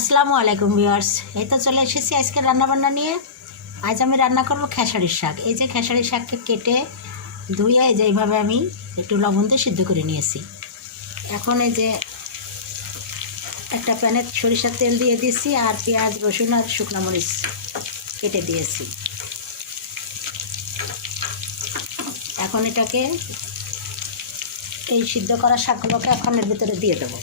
আসসালামু আলাইকুম ভিউয়ার্স। এই তো চলে এসেছি আজকে রান্নাবান্না নিয়ে। আজ আমি রান্না করব খেসারির শাক। এই যে খেসারির শাককে কেটে ধুয়ে এই যে এইভাবে আমি একটু লবণ দিয়ে সিদ্ধ করে নিয়েছি। এখন এই যে একটা প্যানে সরিষার তেল দিয়ে দিয়েছি আর পেঁয়াজ রসুন আর শুকনো মরিচ কেটে দিয়েছি। এখন এটাকে এই সিদ্ধ করা শাকগুলোকে এখন এর ভিতরে দিয়ে দেবো।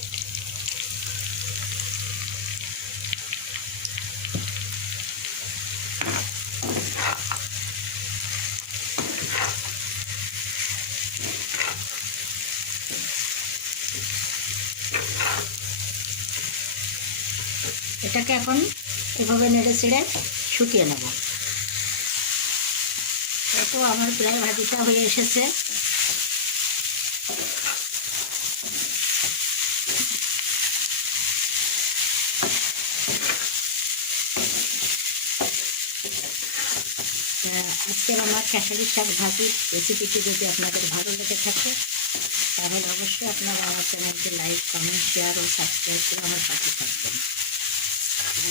এটাকে এখন এভাবে নেড়ে ছেড়ে শুকিয়ে নেব। তো আমার প্রায় ভাজিটা হয়ে এসেছে। আজকের আমার খেসারির শাক ভাজির রেসিপিটি যদি আপনাদের ভালো লেগে থাকে তাহলে অবশ্যই আপনারা আমার চ্যানেলকে লাইক, কমেন্ট, শেয়ার ও সাবস্ক্রাইব করে আমার পাশে থাকবেন।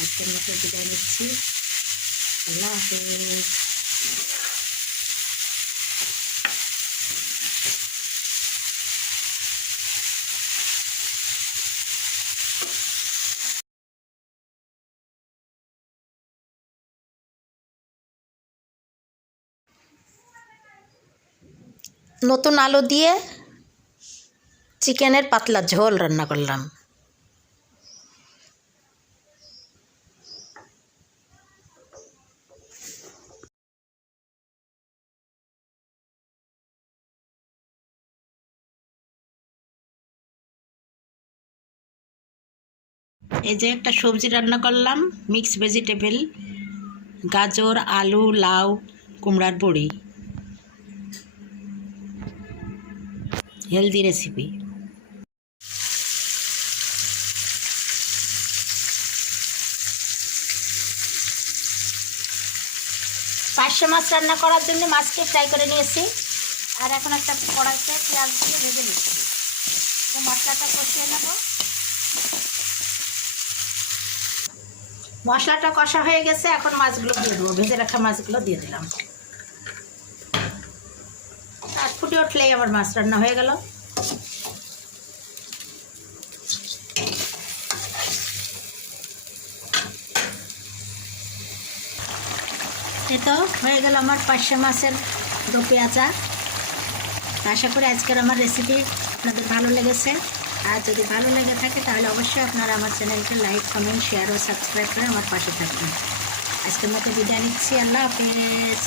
আজকের মতো বিদায় নিচ্ছি। আল্লাহ হাফেজ। নতুন আলু দিয়ে চিকেনের পাতলা ঝোল রান্না করলাম। এই যে একটা সবজি রান্না করলাম, মিক্স ভেজিটেবল, গাজর, আলু, লাউ, কুমড়ার বড়ি, হেলদি রেসিপি। পার্শে মাছ রান্না করার জন্য মাছকে ফ্রাই করে নিয়েছি আর এখন একটা কড়াইতে পেঁয়াজ দিয়ে ভেজে নিচ্ছি। তো মশলাটা কষিয়ে নেব। মশলাটা কষা হয়ে গেছে, এখন মাছগুলো দিয়ে দেবো। ভেজে রাখা মাছগুলো দিয়ে দিলাম। আর ফুটে উঠলেই আমার মাছ রান্না হয়ে গেল। এই তো হয়ে গেল আমার পার্শে মাছের দো পেঁয়াজা। আশা করি আজকের আমার রেসিপি আপনাদের ভালো লেগেছে। আর যদি ভালো লেগে থাকে তাহলে অবশ্যই আপনারা আমার চ্যানেলকে লাইক, কমেন্ট, শেয়ার ও সাবস্ক্রাইব করে আমার পাশে থাকবেন। আজকের মতো বিদায় নিচ্ছি। আল্লাহ হাফেজ।